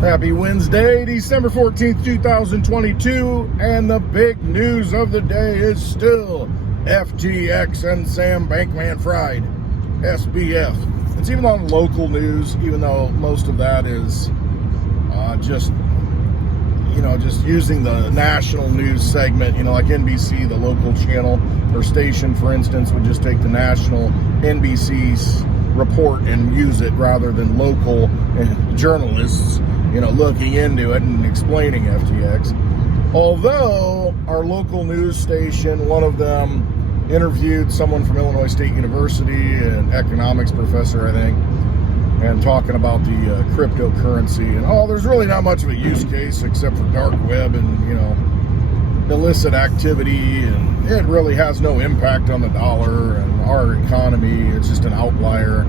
Happy Wednesday, December 14th, 2022, and the big news of the day is still FTX and Sam Bankman-Fried, SBF. It's even on local news, even though most of that is just using the national news segment, like NBC, the local channel or station, for instance, would just take the national NBC's report and use it rather than local journalists, looking into it and explaining FTX. Although our local news station, one of them interviewed someone from Illinois State University, an economics professor, I think, and talking about the cryptocurrency. And there's really not much of a use case except for dark web and, illicit activity. And it really has no impact on the dollar and our economy. It's just an outlier.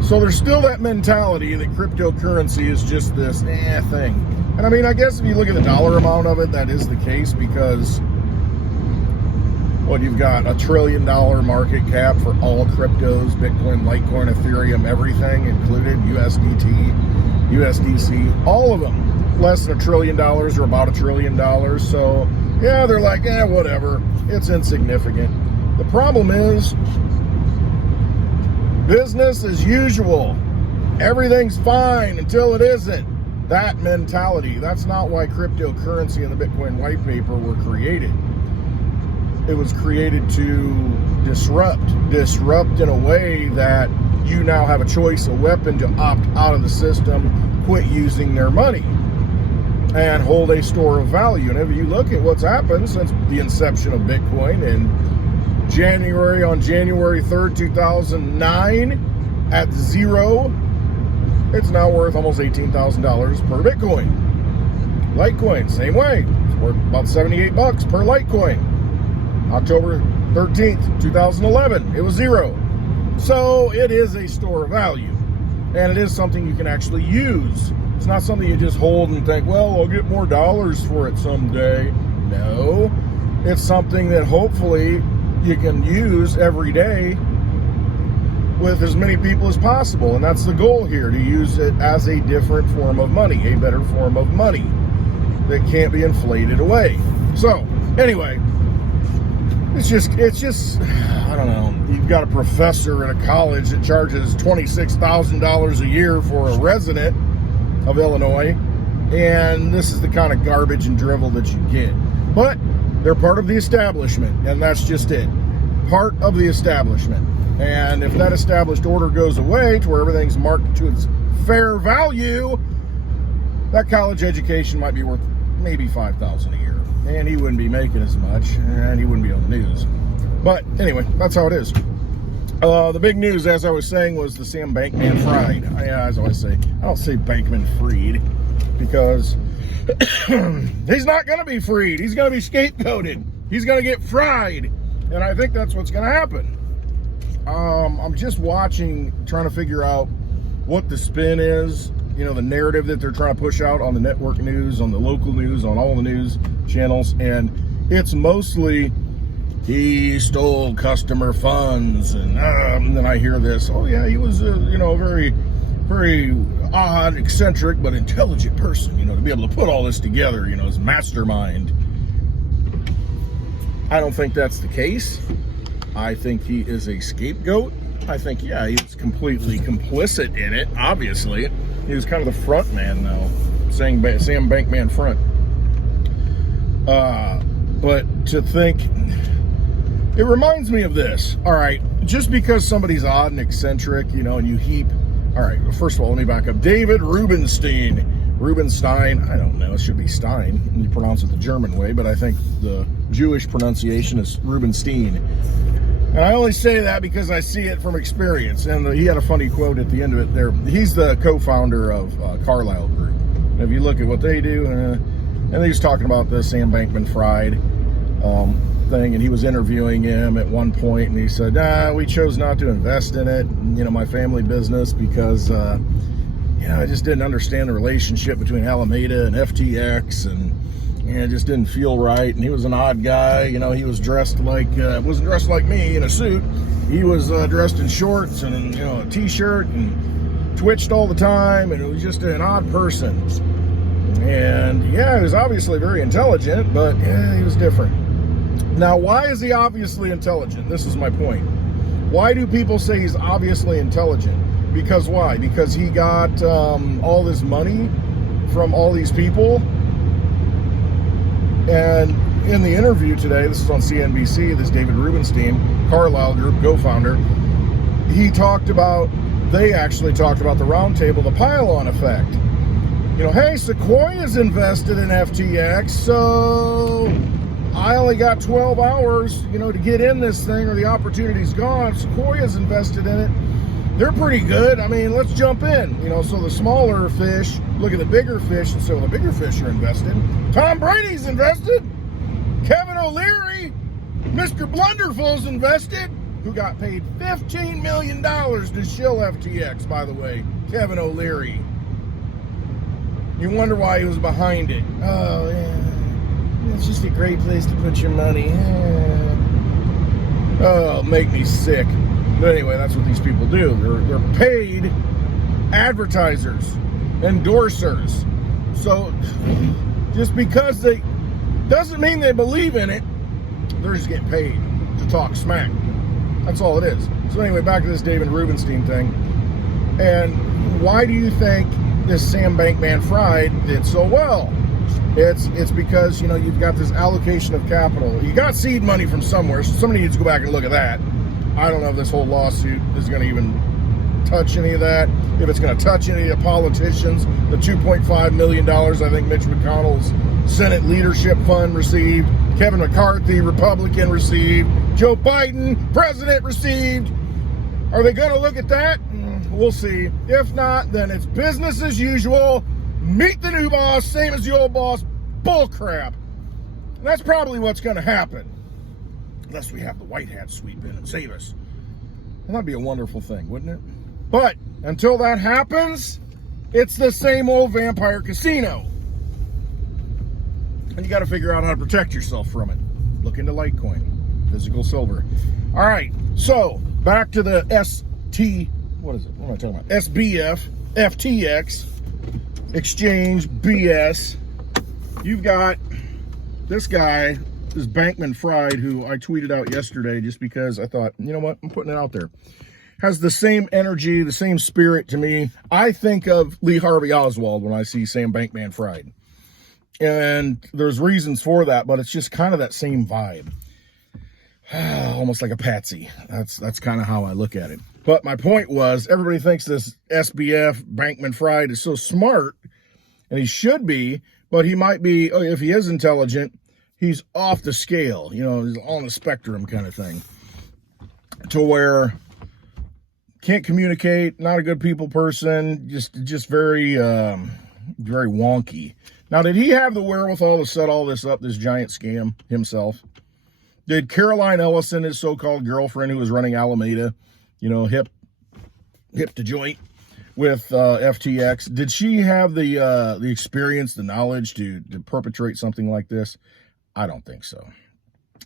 So there's still that mentality that cryptocurrency is just this thing. And I mean, I guess if you look at the dollar amount of it, that is the case, because you've got $1 trillion market cap for all cryptos, Bitcoin, Litecoin, Ethereum, everything included, USDT, USDC, all of them less than $1 trillion or about $1 trillion. So yeah, they're like, whatever, it's insignificant. The problem is business as usual. Everything's fine until it isn't. That mentality, that's not why cryptocurrency and the Bitcoin white paper were created. It was created to disrupt in a way that you now have a choice, a weapon to opt out of the system, quit using their money, and hold a store of value. And if you look at what's happened since the inception of Bitcoin on January 3rd, 2009, at zero, it's now worth almost $18,000 per Bitcoin. Litecoin, same way. It's worth about $78 per Litecoin. October 13th, 2011, it was zero. So it is a store of value, and it is something you can actually use. It's not something you just hold and think, well, I'll get more dollars for it someday. No, it's something that hopefully you can use every day with as many people as possible. And that's the goal here, to use it as a different form of money, a better form of money that can't be inflated away. So anyway, it's just, I don't know. You've got a professor in a college that charges $26,000 a year for a resident of Illinois, and this is the kind of garbage and drivel that you get. But they're part of the establishment, and that's just it. Part of the establishment. And if that established order goes away to where everything's marked to its fair value, that college education might be worth maybe $5,000 a year. And he wouldn't be making as much, and he wouldn't be on the news. But anyway, that's how it is. The big news, as I was saying, was the Sam Bankman-Fried. As I always say, I don't say Bankman-Fried, because he's not going to be freed. He's going to be scapegoated. He's going to get fried. And I think that's what's going to happen. I'm just watching, trying to figure out what the spin is, the narrative that they're trying to push out on the network news, on the local news, on all the news channels. And it's mostly, he stole customer funds. And then I hear this, he was a very, very odd, eccentric, but intelligent person, to be able to put all this together, his mastermind. I don't think that's the case. I think he is a scapegoat. I think, he's completely complicit in it, obviously. He was kind of the front man, though, saying Sam Bankman front. But to think, it reminds me of this. All right, just because somebody's odd and eccentric, and you heap, all right, well, first of all, let me back up. David Rubenstein, I don't know, it should be Stein, you pronounce it the German way, but I think the Jewish pronunciation is Rubenstein. And I only say that because I see it from experience. And he had a funny quote at the end of it there. He's the co-founder of Carlyle Group. And if you look at what they do, and he was talking about the Sam Bankman-Fried thing, and he was interviewing him at one point, and he said, we chose not to invest in it, my family business, because, I just didn't understand the relationship between Alameda and FTX, and it just didn't feel right. And he was an odd guy, he was dressed like, wasn't dressed like me in a suit. He was dressed in shorts and, a t-shirt, and twitched all the time, and it was just an odd person. And yeah, he was obviously very intelligent, but yeah, he was different. Now, why is he obviously intelligent? This is my point. Why do people say he's obviously intelligent? Because why? Because he got all this money from all these people. And in the interview today, this is on CNBC, this David Rubenstein, Carlyle Group co-founder, they actually talked about the roundtable, the pile-on effect. You know, hey, Sequoia's invested in FTX, so I only got 12 hours, to get in this thing, or the opportunity's gone. Sequoia's invested in it. They're pretty good. I mean, let's jump in. So the smaller fish look at the bigger fish and say, well, the bigger fish are invested. Tom Brady's invested. Kevin O'Leary, Mr. Blunderful's invested, who got paid $15 million to shill FTX, by the way. Kevin O'Leary. You wonder why he was behind it. Oh, yeah. It's just a great place to put your money. Yeah. Oh, make me sick. But anyway, that's what these people do. They're paid advertisers, endorsers. So just because they doesn't mean they believe in it. They're just getting paid to talk smack. That's all it is. So anyway, back to this David Rubenstein thing. And why do you think this Sam Bankman-Fried did so well? It's because, you've got this allocation of capital. You got seed money from somewhere, so somebody needs to go back and look at that. I don't know if this whole lawsuit is going to even touch any of that, if it's going to touch any of the politicians. The $2.5 million I think Mitch McConnell's Senate Leadership Fund received, Kevin McCarthy, Republican, received, Joe Biden, President, received. Are they going to look at that? We'll see. If not, then it's business as usual. Meet the new boss, same as the old boss. Bull crap. That's probably what's going to happen. Unless we have the white hat sweep in and save us. And that'd be a wonderful thing, wouldn't it? But until that happens, it's the same old vampire casino. And you got to figure out how to protect yourself from it. Look into Litecoin, physical silver. All right, so back to the what am I talking about? SBF, FTX, exchange, BS. You've got this guy, this Bankman-Fried, who I tweeted out yesterday just because I thought, you know what, I'm putting it out there. Has the same energy, the same spirit to me. I think of Lee Harvey Oswald when I see Sam Bankman-Fried. And there's reasons for that, but it's just kind of that same vibe. Almost like a patsy. That's kind of how I look at it. But my point was, everybody thinks this SBF, Bankman-Fried, is so smart, and he should be, but he might be, if he is intelligent, he's off the scale, he's on the spectrum kind of thing, to where can't communicate, not a good people person, just very, very wonky. Now, did he have the wherewithal to set all this up, this giant scam himself? Did Caroline Ellison, his so-called girlfriend who was running Alameda, hip to joint with FTX, did she have the experience, the knowledge to perpetrate something like this? I don't think so.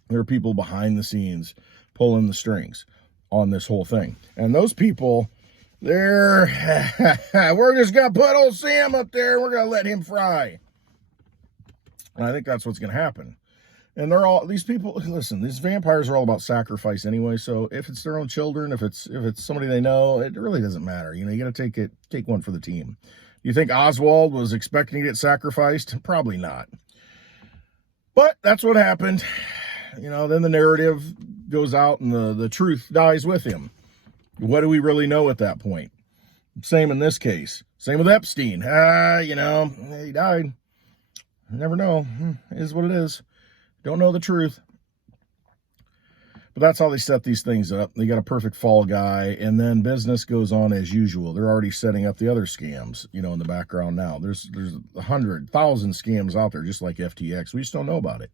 There are people behind the scenes pulling the strings on this whole thing. And those people, we're just going to put old Sam up there and we're going to let him fry. And I think that's what's going to happen. And these people, listen, these vampires are all about sacrifice anyway. So if it's their own children, if it's somebody they know, it really doesn't matter. You got to take one for the team. You think Oswald was expecting to get sacrificed? Probably not. But that's what happened. Then the narrative goes out and the truth dies with him. What do we really know at that point? Same in this case. Same with Epstein. He died. Never know. It is what it is. Don't know the truth. But that's how they set these things up. They got a perfect fall guy, and then business goes on as usual. They're already setting up the other scams, in the background now. There's 100,000 scams out there, just like FTX. We just don't know about it.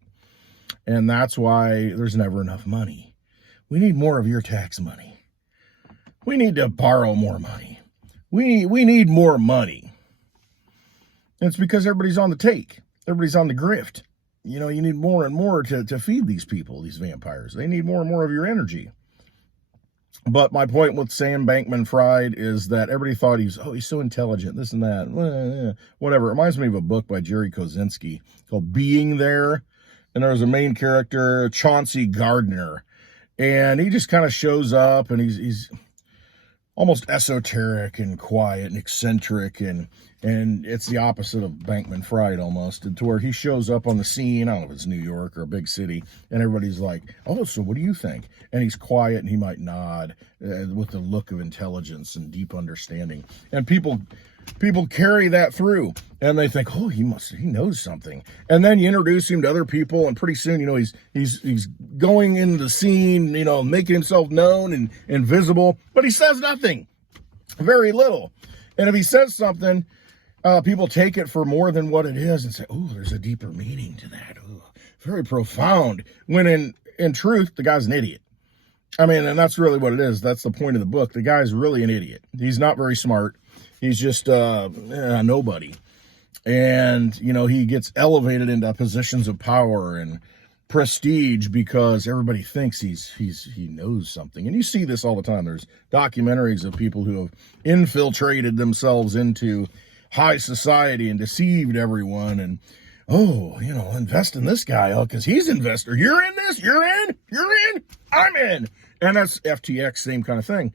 And that's why there's never enough money. We need more of your tax money. We need to borrow more money. We need more money. And it's because everybody's on the take. Everybody's on the grift. You need more and more to feed these people, these vampires. They need more and more of your energy. But my point with Sam Bankman-Fried is that everybody thought he's so intelligent, this and that, whatever. It reminds me of a book by Jerry Kosinski called Being There. And there was a main character, Chauncey Gardiner. And he just kind of shows up, and he's almost esoteric and quiet and eccentric, and it's the opposite of Bankman-Fried almost, to where he shows up on the scene. I don't know if it's New York or a big city, and everybody's like, oh, so what do you think? And he's quiet, and he might nod with a look of intelligence and deep understanding. And people carry that through, and they think, oh, he knows something. And then you introduce him to other people, and pretty soon, he's going into the scene, making himself known and visible, but he says nothing, very little. And if he says something, people take it for more than what it is and say, oh, there's a deeper meaning to that. Oh, very profound. When in truth, the guy's an idiot. I mean, and that's really what it is. That's the point of the book. The guy's really an idiot. He's not very smart. He's just nobody. And, he gets elevated into positions of power and prestige because everybody thinks he knows something. And you see this all the time. There's documentaries of people who have infiltrated themselves into high society and deceived everyone. And, invest in this guy because he's an investor. You're in this. You're in. I'm in. And that's FTX, same kind of thing.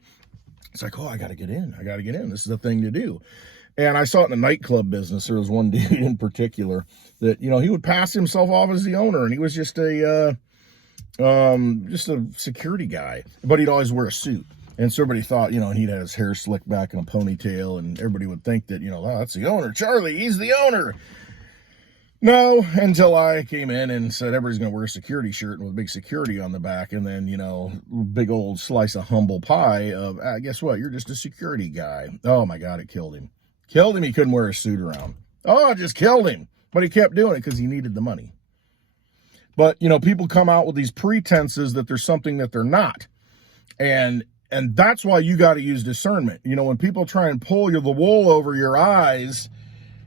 It's like, oh, I got to get in. This is a thing to do. And I saw it in the nightclub business. There was one dude in particular that, he would pass himself off as the owner, and he was just a security guy, but he'd always wear a suit. And so everybody thought, and he'd have his hair slicked back in a ponytail, and everybody would think that, oh, that's the owner. Charlie, he's the owner. No, until I came in and said everybody's going to wear a security shirt with big security on the back, and then, big old slice of humble pie of, guess what? You're just a security guy. Oh, my God, it killed him. He couldn't wear a suit around. Oh, it just killed him. But he kept doing it because he needed the money. But, people come out with these pretenses that there's something that they're not. And that's why you got to use discernment. When people try and pull the wool over your eyes,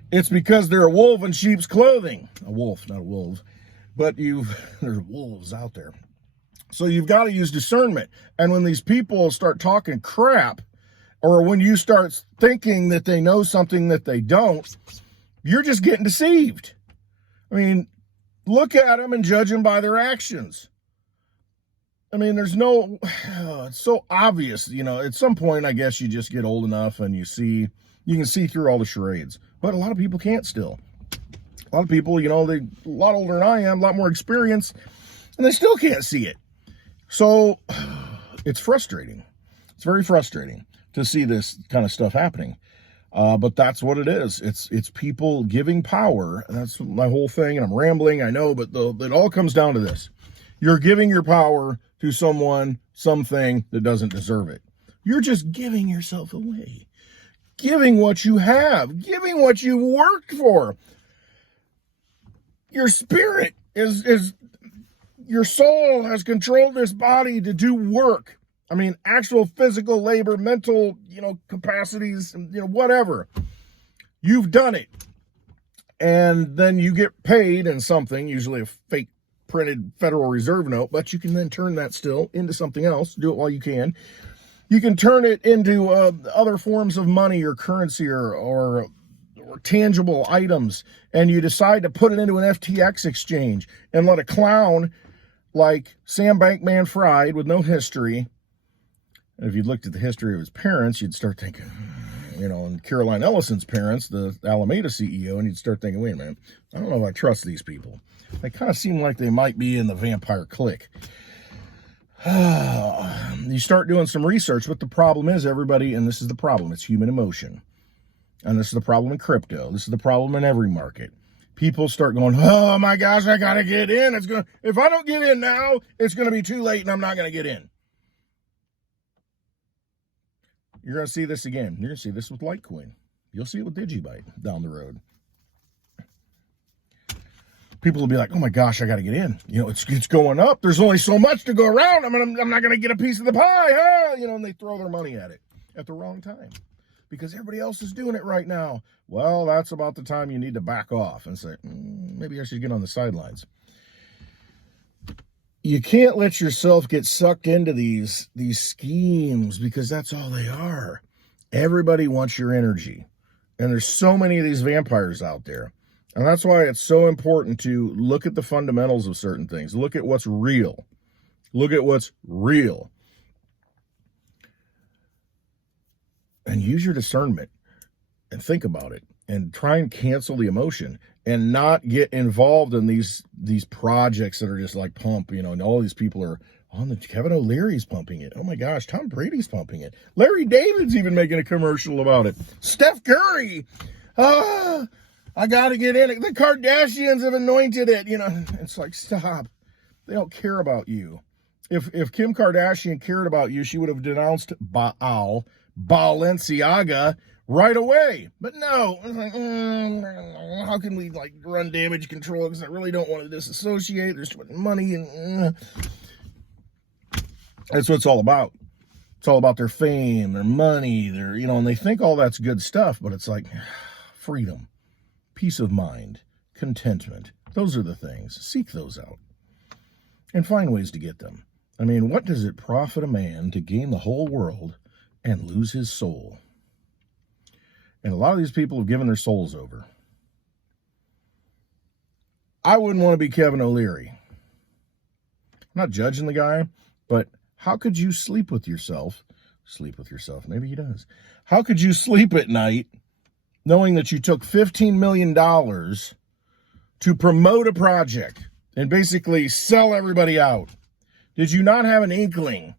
it's because they're a wolf in sheep's clothing. A wolf, not a wolf. But there's wolves out there. So you've got to use discernment. And when these people start talking crap, or when you start thinking that they know something that they don't, you're just getting deceived. I mean, look at them and judge them by their actions. I mean, it's so obvious, at some point, I guess you just get old enough and you can see through all the charades. But a lot of people can't still. A lot of people, they're a lot older than I am, a lot more experience, and they still can't see it. So it's frustrating. It's very frustrating to see this kind of stuff happening. But that's what it is. It's people giving power. That's my whole thing, and I'm rambling, I know, but it all comes down to this. You're giving your power to something that doesn't deserve it. You're just giving yourself away. Giving what you have, giving what you worked for. Your spirit is your soul has controlled this body to do work. I mean, actual physical labor, mental, capacities, whatever. You've done it. And then you get paid in something, usually a fake printed Federal Reserve note, but you can then turn that still into something else. Do it while you can. You can turn it into other forms of money or currency or tangible items, and you decide to put it into an FTX exchange and let a clown like Sam Bankman-Fried with no history, and if you looked at the history of his parents, you'd start thinking, and Caroline Ellison's parents, the Alameda CEO, and you'd start thinking, wait a minute, I don't know if I trust these people. They kind of seem like they might be in the vampire clique. You start doing some research, but the problem is everybody, and this is the problem, it's human emotion. And this is the problem in crypto. This is the problem in every market. People start going, oh my gosh, I got to get in. If I don't get in now, it's going to be too late and I'm not going to get in. You're going to see this again. You're going to see this with Litecoin. You'll see it with DigiByte down the road. People will be like, oh my gosh, I got to get in. It's going up. There's only so much to go around. I'm not going to get a piece of the pie. And they throw their money at it at the wrong time because everybody else is doing it right now. Well, that's about the time you need to back off and say, maybe I should get on the sidelines. you can't let yourself get sucked into these schemes, because that's all they are. Everybody wants your energy. And there's so many of these vampires out there. And that's why it's so important to look at the fundamentals of certain things. Look at what's real. Look at what's real. And use your discernment and think about it and try and cancel the emotion and not get involved in these projects that are just like pump, and all these people are on the Kevin O'Leary's pumping it. Oh my gosh, Tom Brady's pumping it. Larry David's even making a commercial about it. Steph Curry. I got to get in it. The Kardashians have anointed it. It's like, stop. They don't care about you. If Kim Kardashian cared about you, she would have denounced Balenciaga right away. But no, it's like, how can we run damage control? Because I really don't want to disassociate. There's too much money, and that's what it's all about. It's all about their fame, their money, and they think all that's good stuff, but it's like freedom, peace of mind, contentment. Those are the things. Seek those out and find ways to get them. I mean, what does it profit a man to gain the whole world and lose his soul? And a lot of these people have given their souls over. I wouldn't want to be Kevin O'Leary. I'm not judging the guy, but how could you sleep with yourself? Maybe he does. How could you sleep at night knowing that you took $15 million to promote a project and basically sell everybody out? Did you not have an inkling?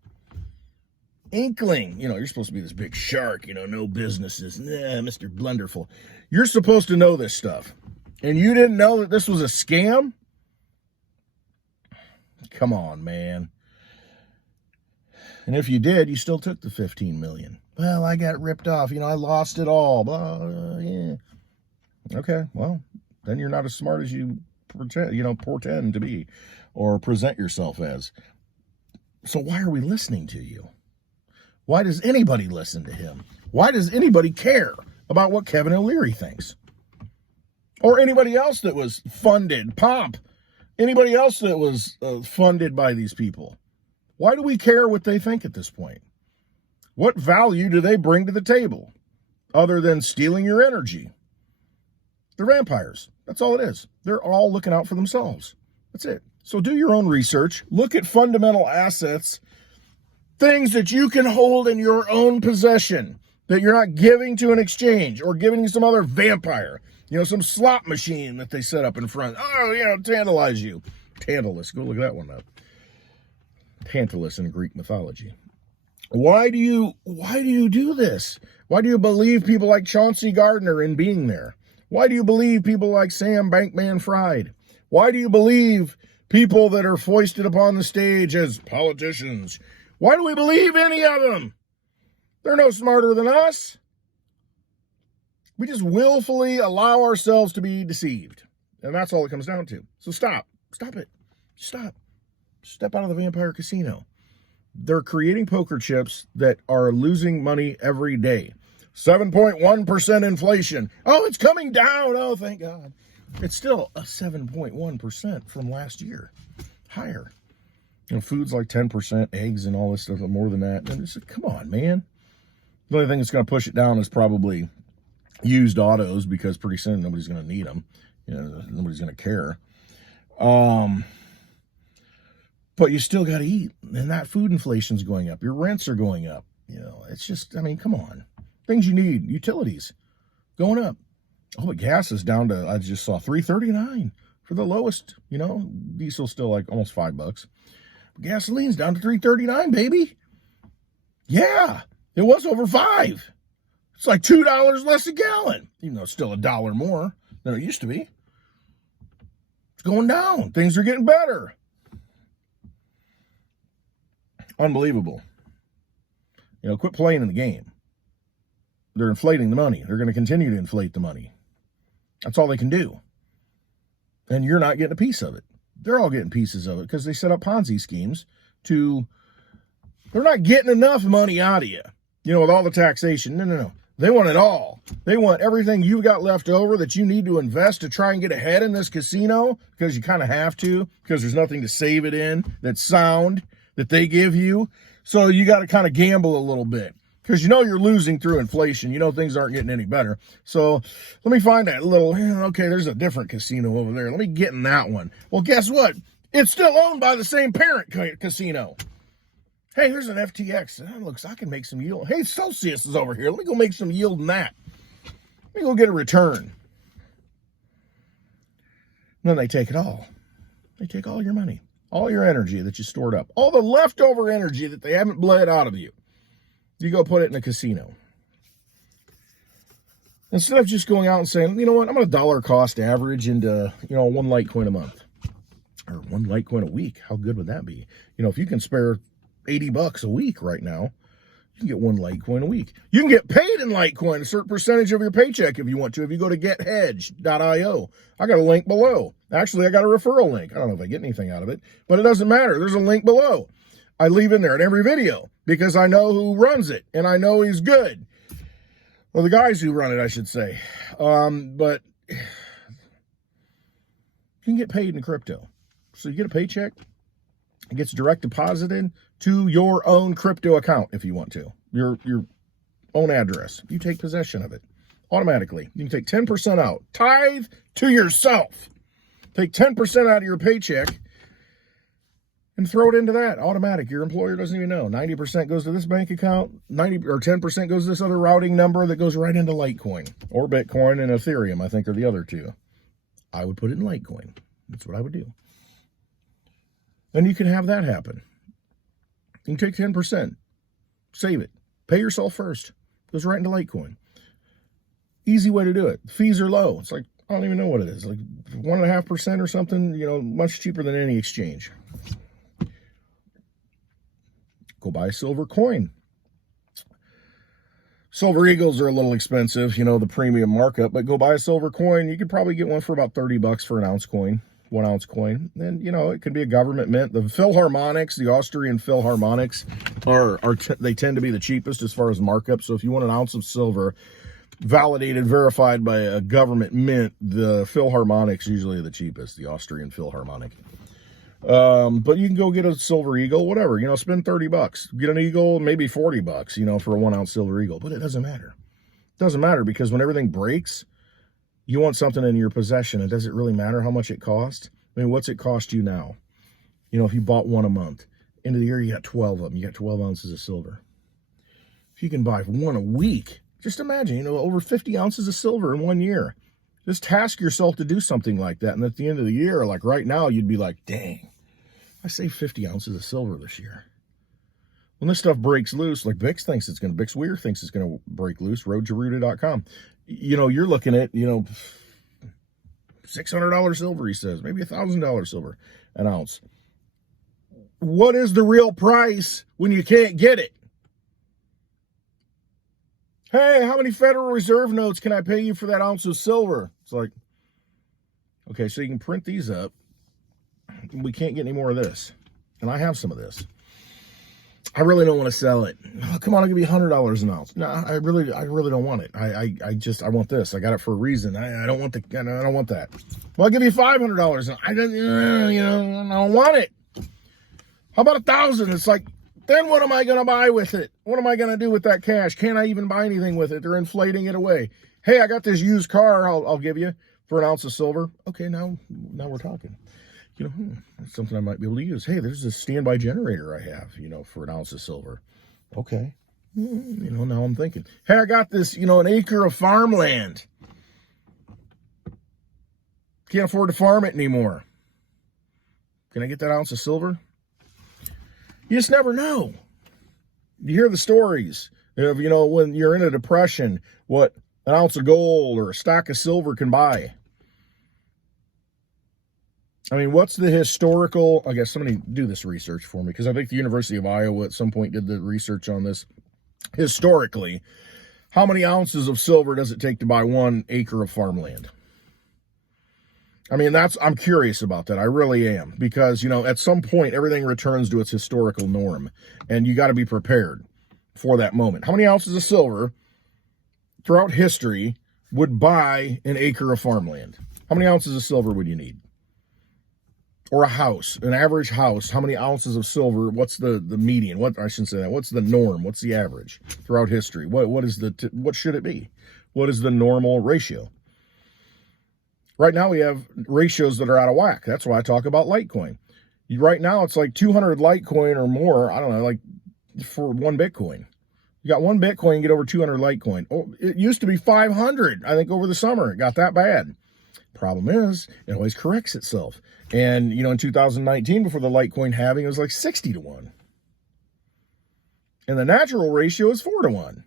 You're supposed to be this big shark, no businesses. Mr. Blunderful. You're supposed to know this stuff. And you didn't know that this was a scam? Come on, man. And if you did, you still took the 15 million. Well, I got ripped off. I lost it all. Yeah. Okay, well, then you're not as smart as you pretend to be or present yourself as. So why are we listening to you? Why does anybody listen to him? Why does anybody care about what Kevin O'Leary thinks? Or anybody else that was funded, anybody else that was funded by these people? Why do we care what they think at this point? What value do they bring to the table other than stealing your energy? They're vampires. That's all it is. They're all looking out for themselves. That's it. So do your own research. Look at fundamental assets, things that you can hold in your own possession that you're not giving to an exchange or giving to some other vampire, some slot machine that they set up in front. Tantalize you. Tantalus. Go look that one up. Tantalus in Greek mythology. Why do you do this? Why do you believe people like Chauncey Gardiner in being there? Why do you believe people like Sam Bankman-Fried? Why do you believe people that are foisted upon the stage as politicians? Why do we believe any of them? They're no smarter than us. We just willfully allow ourselves to be deceived. And that's all it comes down to. So stop. Stop it. Stop. Step out of the vampire casino. They're creating poker chips that are losing money every day. 7.1% inflation. Oh, it's coming down. Oh, thank God. It's still a 7.1% from last year. Higher. Food's like 10%, eggs and all this stuff, more than that. And it's, come on, man. The only thing that's going to push it down is probably used autos, because pretty soon nobody's going to need them. Nobody's going to care. But you still got to eat, and that food inflation's going up. Your rents are going up. It's just, come on. Things you need, utilities, going up. Oh, but gas is down to, I just saw $3.39 for the lowest. Diesel's still like almost $5. Gasoline's down to $3.39, baby. Yeah, it was over $5. It's like $2 less a gallon, even though it's still $1 more than it used to be. It's going down. Things are getting better. Unbelievable. Quit playing in the game. They're inflating the money. They're going to continue to inflate the money. That's all they can do. And you're not getting a piece of it. They're all getting pieces of it because they set up Ponzi schemes they're not getting enough money out of you. With all the taxation. No. They want it all. They want everything you've got left over that you need to invest to try and get ahead in this casino, because you kind of have to, because there's nothing to save it in that's sound that they give you. So you got to kind of gamble a little bit, because you know you're losing through inflation. You know things aren't getting any better. So let me find that little, okay, there's a different casino over there. Let me get in that one. Well, guess what? It's still owned by the same parent casino. Hey, here's an FTX. That looks, I can make some yield. Hey, Celsius is over here. Let me go make some yield in that. Let me go get a return. And then they take it all. They take all your money, all your energy that you stored up, all the leftover energy that they haven't bled out of you. You go put it in a casino. Instead of just going out and saying, you know what, I'm going to dollar cost average into, one Litecoin a month or one Litecoin a week. How good would that be? If you can spare $80 a week right now, you can get one Litecoin a week. You can get paid in Litecoin, a certain percentage of your paycheck if you want to. If you go to GetHedge.io, I got a link below. Actually, I got a referral link. I don't know if I get anything out of it, but it doesn't matter. There's a link below. I leave in there in every video because I know who runs it and I know he's good. Well, the guys who run it, I should say. But you can get paid in crypto. So you get a paycheck. It gets direct deposited to your own crypto account if you want to. Your own address. You take possession of it automatically. You can take 10% out. Tithe to yourself. Take 10% out of your paycheck and throw it into that. Automatic. Your employer doesn't even know. 90% goes to this bank account. 10% goes to this other routing number that goes right into Litecoin or Bitcoin and Ethereum, I think, are the other two. I would put it in Litecoin. That's what I would do. And you can have that happen. You can take 10%, save it, pay yourself first. Goes right into Litecoin. Easy way to do it. Fees are low. It's like, I don't even know what it is, like 1.5% or something, much cheaper than any exchange. Go buy a silver coin. Silver Eagles are a little expensive, the premium markup, but go buy a silver coin. You could probably get one for about $30 for an ounce coin. 1 ounce coin. And, it could be a government mint. The Philharmonics, the Austrian Philharmonics they tend to be the cheapest as far as markup. So if you want an ounce of silver validated, verified by a government mint, the Philharmonics usually are the cheapest, the Austrian Philharmonic. But you can go get a silver eagle, whatever, spend $30. Get an eagle, maybe $40, for a 1 ounce silver eagle. But it doesn't matter. It doesn't matter because when everything breaks, you want something in your possession. And does it really matter how much it costs? I mean, what's it cost you now? If you bought one a month, end of the year, you got 12 of them. You got 12 ounces of silver. If you can buy one a week, just imagine, over 50 ounces of silver in 1 year. Just task yourself to do something like that. And at the end of the year, like right now, you'd be like, dang, I saved 50 ounces of silver this year. When this stuff breaks loose, like Bix Weir thinks it's going to break loose, roadtoruta.com. You're looking at, $600 silver, he says, maybe $1,000 silver an ounce. What is the real price when you can't get it? Hey, how many Federal Reserve notes can I pay you for that ounce of silver? It's like, okay, so you can print these up. We can't get any more of this. And I have some of this. I really don't want to sell it. Oh, come on, I'll give you $100 an ounce. No, I really don't want it. I want this. I got it for a reason. I don't want I don't want that. Well, I'll give you $500. I don't want it. How about $1,000? It's like, then what am I going to buy with it? What am I going to do with that cash? Can't I even buy anything with it? They're inflating it away. Hey, I got this used car I'll give you for an ounce of silver. Okay, now we're talking. That's something I might be able to use. Hey, there's this standby generator I have, for an ounce of silver. Okay. Now I'm thinking, hey, I got this, an acre of farmland. Can't afford to farm it anymore. Can I get that ounce of silver? You just never know. You hear the stories of, when you're in a depression, what an ounce of gold or a stack of silver can buy. I mean, what's the historical, I guess somebody do this research for me, because I think the University of Iowa at some point did the research on this. Historically, how many ounces of silver does it take to buy 1 acre of farmland? I mean, I'm curious about that. I really am, because, at some point, everything returns to its historical norm, and you got to be prepared for that moment. How many ounces of silver throughout history would buy an acre of farmland? How many ounces of silver would you need? Or a house, an average house, how many ounces of silver? What's the median? What, I shouldn't say that. What's the norm? What's the average throughout history? What should it be? What is the normal ratio? Right now we have ratios that are out of whack. That's why I talk about Litecoin. Right now it's like 200 Litecoin or more. I don't know, like for one Bitcoin. You got one Bitcoin, you get over 200 Litecoin. Oh, it used to be 500. I think over the summer it got that bad. Problem is, it always corrects itself. And, you know, in 2019, before the Litecoin halving, it was like 60 to 1. And the natural ratio is 4 to 1.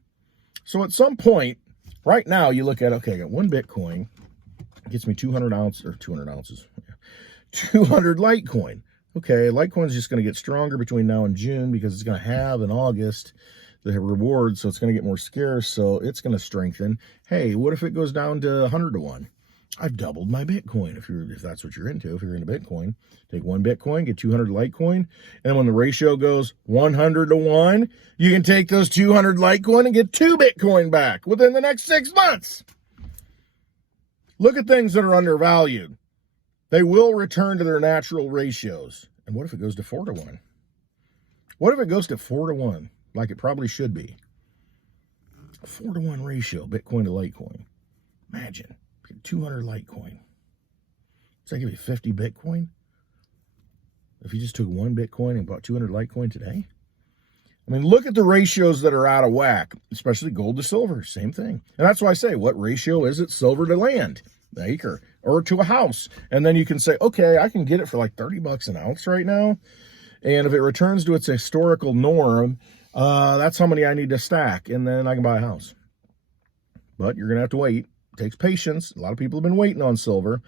So at some point, right now, you look at, okay, I got one Bitcoin, gets me 200 ounces, 200 Litecoin. Okay, Litecoin is just going to get stronger between now and June because it's going to have in August the reward, so it's going to get more scarce, so it's going to strengthen. Hey, what if it goes down to 100 to 1? I've doubled my Bitcoin. If that's what you're into, if you're into Bitcoin, take one Bitcoin, get 200 Litecoin, and when the ratio goes 100 to 1, you can take those 200 Litecoin and get 2 Bitcoin back within the next 6 months. Look at things that are undervalued. They will return to their natural ratios. And what if it goes to 4 to 1? What if it goes to 4 to 1, like it probably should be? A 4 to 1 ratio, Bitcoin to Litecoin. Imagine. 200 Litecoin. Does that give you 50 Bitcoin? If you just took one Bitcoin and bought 200 Litecoin today? I mean, look at the ratios that are out of whack, especially gold to silver, same thing. And that's why I say, what ratio is it silver to land, the acre, or to a house? And then you can say, okay, I can get it for like 30 bucks an ounce right now. And if it returns to its historical norm, that's how many I need to stack. And then I can buy a house. But you're going to have to wait. It takes patience. A lot of people have been waiting on silver,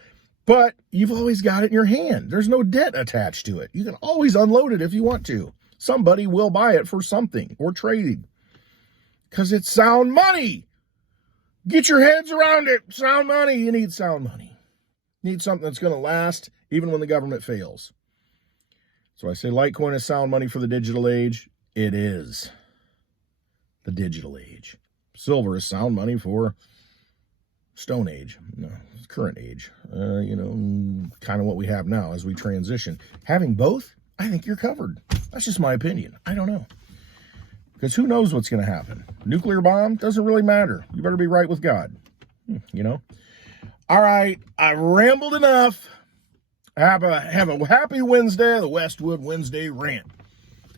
but you've always got it in your hand. There's no debt attached to it. You can always unload it if you want to. Somebody will buy it for something or trade because it's sound money. Get your heads around it. Sound money. You need sound money. You need something that's going to last even when the government fails. So I say Litecoin is sound money for the digital age. It is the digital age. Silver is sound money for Stone Age, no, current age, kind of what we have now as we transition. Having both, I think you're covered. That's just my opinion. I don't know. Because who knows what's going to happen? Nuclear bomb doesn't really matter. You better be right with God, All right, I rambled enough. Have a happy Wednesday, the Westwood Wednesday rant.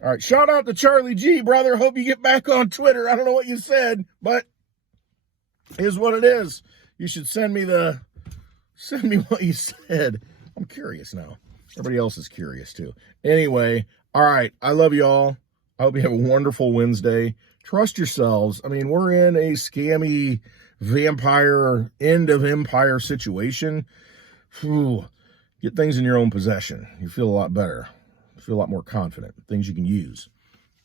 All right, shout out to Charlie G, brother. Hope you get back on Twitter. I don't know what you said, but here's what it is. You should send me what you said. I'm curious now. Everybody else is curious too. Anyway, all right. I love you all. I hope you have a wonderful Wednesday. Trust yourselves. I mean, we're in a scammy vampire end of empire situation. Get things in your own possession. You feel a lot better. You feel a lot more confident. Things you can use.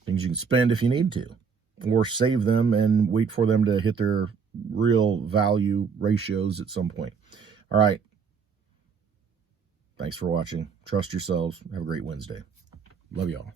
Things you can spend if you need to. Or save them and wait for them to hit their real value ratios at some point. All right. Thanks for watching. Trust yourselves. Have a great Wednesday. Love y'all.